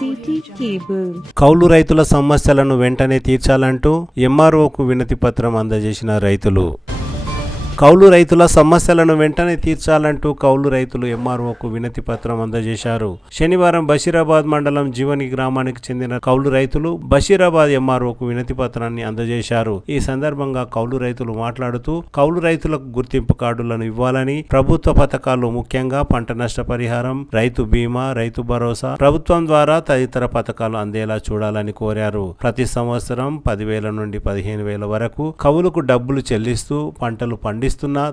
City cable. కౌలు రైతుల సమస్యలను వెంటనే తీర్చాలంటూ ఎంఆర్ఓకు వినతి పత్రం అందజేసిన రైతులు. కౌలు రైతుల సమస్యలను వెంటనే తీర్చాలంటూ కౌలు రైతులు ఎంఆర్ఓకు వినతి పత్రం అందజేశారు. శనివారం బషీరాబాద్ మండలం జీవని గ్రామానికి చెందిన కౌలు రైతులు బషీరాబాద్ ఎంఆర్ఓకు వినతి పత్రాన్ని అందజేశారు. ఈ సందర్భంగా కౌలు రైతులు మాట్లాడుతూ కౌలు రైతులకు గుర్తింపు కార్డులను ఇవ్వాలని, ప్రభుత్వ పథకాలు ముఖ్యంగా పంట నష్ట పరిహారం, రైతు బీమా, రైతు భరోసా ప్రభుత్వం ద్వారా తదితర పథకాలు అందేలా చూడాలని కోరారు. ప్రతి సంవత్సరం 10,000 నుండి 15,000 వరకు కౌలుకు డబ్బులు చెల్లిస్తూ పంటలు పండిస్తున్నా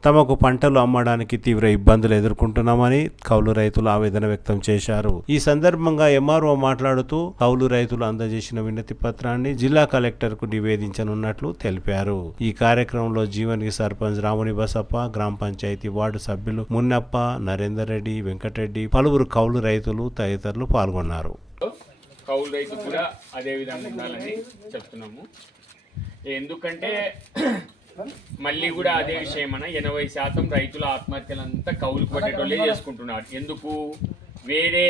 తమకు పంటలు అమ్మడానికి తీవ్ర ఇబ్బందులు ఎదుర్కొంటున్నామని కౌలు రైతులు ఆవేదన వ్యక్తం చేశారు. ఈ సందర్భంగా ఎంఆర్ఓ మాట్లాడుతూ కౌలు రైతులు అందజేసిన వినతి పత్రాన్ని జిల్లా కలెక్టర్ కు నివేదించనున్నట్లు తెలిపారు. ఈ కార్యక్రమంలో జీవనికి సర్పంచ్ రాముని బసప్ప, గ్రామ పంచాయతీ వార్డు సభ్యులు మున్నప్ప, నరేందర్ రెడ్డి, వెంకటరెడ్డి, పలువురు కౌలు రైతులు తదితరులు పాల్గొన్నారు. కౌలు రైతు కూడా అదే విధంగా ఉండాలని చెప్తున్నాము. ఎందుకంటే మళ్ళీ కూడా అదే విషయం 80% రైతుల ఆత్మహత్యలంతా కౌలు పట్టేటోళ్ళే చేసుకుంటున్నారు. ఎందుకు? వేరే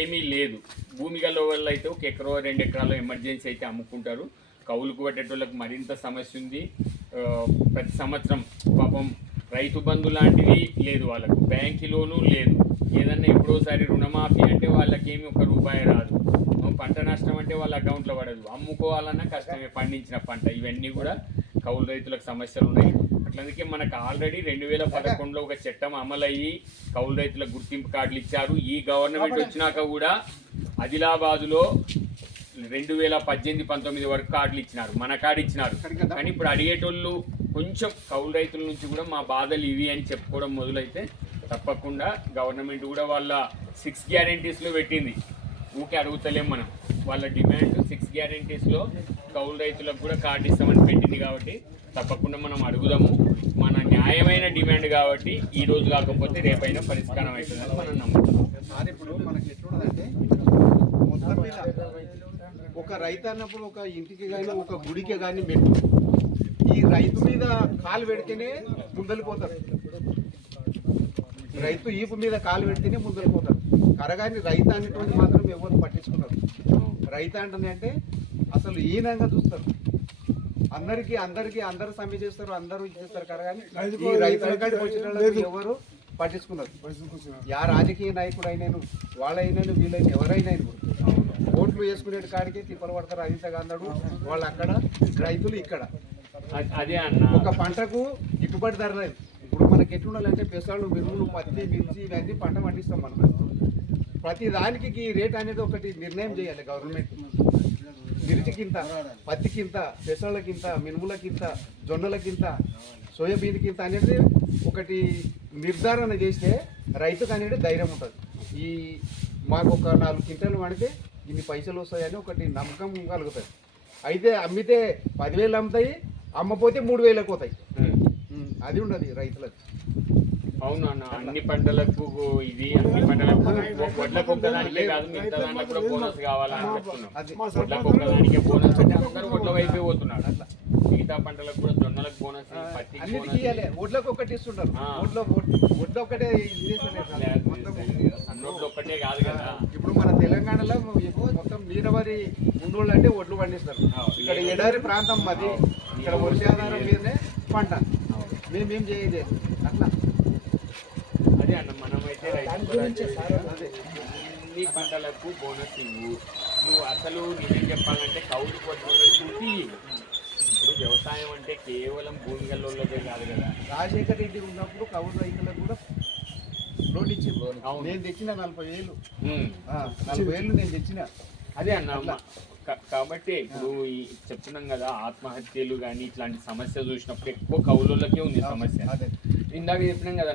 ఏమీ లేదు. భూమి గల వల్ల అయితే 1 ఎకరో 2 ఎకరాలు ఎమర్జెన్సీ అయితే అమ్ముకుంటారు. కౌలుకు పట్టేటోళ్ళకి మరింత సమస్య ఉంది. ప్రతి సంవత్సరం పాపం రైతు బంధు లాంటివి లేదు, వాళ్ళకు బ్యాంకు లోను లేదు. ఏదన్నా ఎప్పుడోసారి రుణమాఫీ అంటే వాళ్ళకేమి 1 రూపాయి రాదు. పంట నష్టం అంటే వాళ్ళ అకౌంట్లో పడదు. అమ్ముకోవాలన్నా కష్టమే పండించిన పంట. ఇవన్నీ కూడా కౌలు రైతులకు సమస్యలు ఉన్నాయి. అట్లందుకే మనకు ఆల్రెడీ 2011లో ఒక చట్టం అమలయ్యి కౌలు రైతులకు గుర్తింపు కార్డులు ఇచ్చారు. ఈ గవర్నమెంట్ వచ్చినాక కూడా ఆదిలాబాదులో 2018-19 వరకు కార్డులు ఇచ్చినారు, మన కార్డు ఇచ్చినారు. కానీ ఇప్పుడు అడిగేటోళ్ళు కొంచెం కౌలు రైతుల నుంచి కూడా మా బాధలు ఇవి అని చెప్పుకోవడం మొదలైతే తప్పకుండా గవర్నమెంట్ కూడా వాళ్ళ 6 గ్యారెంటీస్లో పెట్టింది. ఊకే అడుగుతలేం మనం. వాళ్ళ డిమాండ్ 6 గ్యారెంటీస్లో కౌలు రైతులకు కూడా కార్డు ఇస్తామని పెట్టింది. కాబట్టి తప్పకుండా మనం అడుగుదాము. మన న్యాయమైన డిమాండ్ కాబట్టి ఈ రోజు కాకపోతే రేపైనా పరిష్కారం అవుతుందని మనం నమ్ముతాం. ఇప్పుడు మనకి ఎట్లుండదంటే మొత్తం మీద ఒక రైతు అన్నప్పుడు ఒక ఇంటికి కానీ ఒక గుడికి కానీ పెట్టు, ఈ రైతు మీద కాలు పెడితేనే ముందలిపోతారు. రైతు ఈపు మీద కాలు పెడితేనే ముందలిపోతారు. కరగాని రైతు అనేటువంటి మాత్రం ఎవరు పట్టించుకున్నారు. రైతు అంటే అసలు ఈనంగా చూస్తారు. అందరూ సమ్మె చేస్తారు, అందరూ ఇచ్చేస్తారు. కరగాని ఈ రైతుల కాడికి వచ్చిన ఎవరు పట్టించుకున్నారు. యా రాజకీయ నాయకుడు అయినాను, వాళ్ళైనాను, వీళ్ళైనా ఎవరైనా ఓట్లు వేసుకునే కాడికి తిప్పలు పడతారు. అదింతగా అన్నాడు వాళ్ళు అక్కడ, రైతులు ఇక్కడ. అదే అన్న, ఒక పంటకు గిట్టుబాటు ధర లేదు. ఇప్పుడు మనకి ఎట్లుండాలంటే పెసలు, మినుములు, పత్తి, మిర్చి ఇవన్నీ పంట పండిస్తాం మనం. ప్రతి దానికి ఈ రేట్ అనేది ఒకటి నిర్ణయం చేయాలి గవర్నమెంట్. మిర్చికింత, పత్తికింత, పెసలకింత, మినుములకింత, జొన్నలకింత, సోయాబీన్కింత అనేది ఒకటి నిర్ధారణ చేస్తే రైతుకు అనేది ధైర్యం ఉంటుంది. ఈ మాకు ఒక 4 క్వింటాలు పడితే ఇన్ని పైసలు వస్తాయని ఒకటి నమ్మకం కలుగుతుంది. అయితే అమ్మితే 10,000 అమ్ముతాయి, అమ్మపోతే 3,000 పోతాయి. అది ఉండదు రైతులకు. అవును అన్న, అన్ని పంటలకు ఇది, అన్ని పంటలకు వడ్లకు ఒక్కదానికే కాదు, మిగతా దాంట్లో కూడా బోనస్ కావాలని చెప్తున్నాం. వడ్లకు ఒక్కదానికే బోనస్ అంటే అందరూ వడ్ల వైపే పోతున్నాడు. అట్లా మిగతా పంటలకు కూడా జొన్నలకు బోనస్, పత్తికి బోనస్, వడ్లకు ఒకటి ఇస్తుంటారు. వడ్లు ఒకటే అన్నోట్లు ఒక్కటే కాదు కదా. ఇప్పుడు మన తెలంగాణలో మొత్తం నీరావరి ఉండోళ్ళు అంటే వడ్లు పండిస్తారు. ఇక్కడ ఎడారి ప్రాంతం మాది, ఇక్కడ వర్షాధారం మీదనే పంట. మేమేం చేయలేదు అట్లా. అదే అన్న, మనమైతే అన్ని పంటలకు బోనస్ ఇవ్వు. నువ్వు అసలు నిజం చెప్పాలంటే కౌలు కొట్టి. ఇప్పుడు వ్యవసాయం అంటే కేవలం భూమి గల్లోళ్ళదే కాదు కదా. రాజశేఖర రెడ్డి ఉన్నప్పుడు కౌలు రైతులకు కూడా లోన్ ఇచ్చి నేను తెచ్చిన 40,000 నేను తెచ్చిన. అదే అన్న, కాబట్టి ఇప్పుడు చెప్తున్నాం కదా, ఆత్మహత్యలు కానీ ఇట్లాంటి సమస్య చూసినప్పుడు ఎక్కువ కౌలులకే ఉంది సమస్య. ఇందాక చెప్పినాం కదా,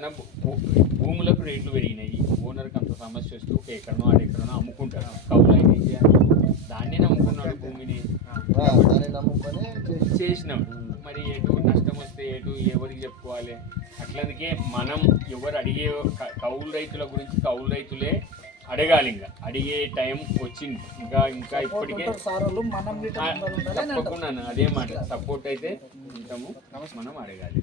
భూములకు రేట్లు పెరిగినాయి. ఓనర్కి అంత సమస్య వస్తే 1 ఎకరనో 2 ఎకరనో అమ్ముకుంటారు. కౌలు అయితే దాన్నే నమ్ముకున్నాడు, భూమిని చేసినాం. మరి ఎటు నష్టం వస్తే ఎవరికి చెప్పుకోవాలి? అట్లందుకే మనం ఎవరు అడిగే కౌలు రైతుల గురించి కౌలు రైతులే అడగాలి. ఇంకా అడిగే టైం వచ్చింది. ఇంకా ఇప్పటికే తప్పకుండా అదే మాట, సపోర్ట్ అయితే ఉంటాము, మనం అడగాలి.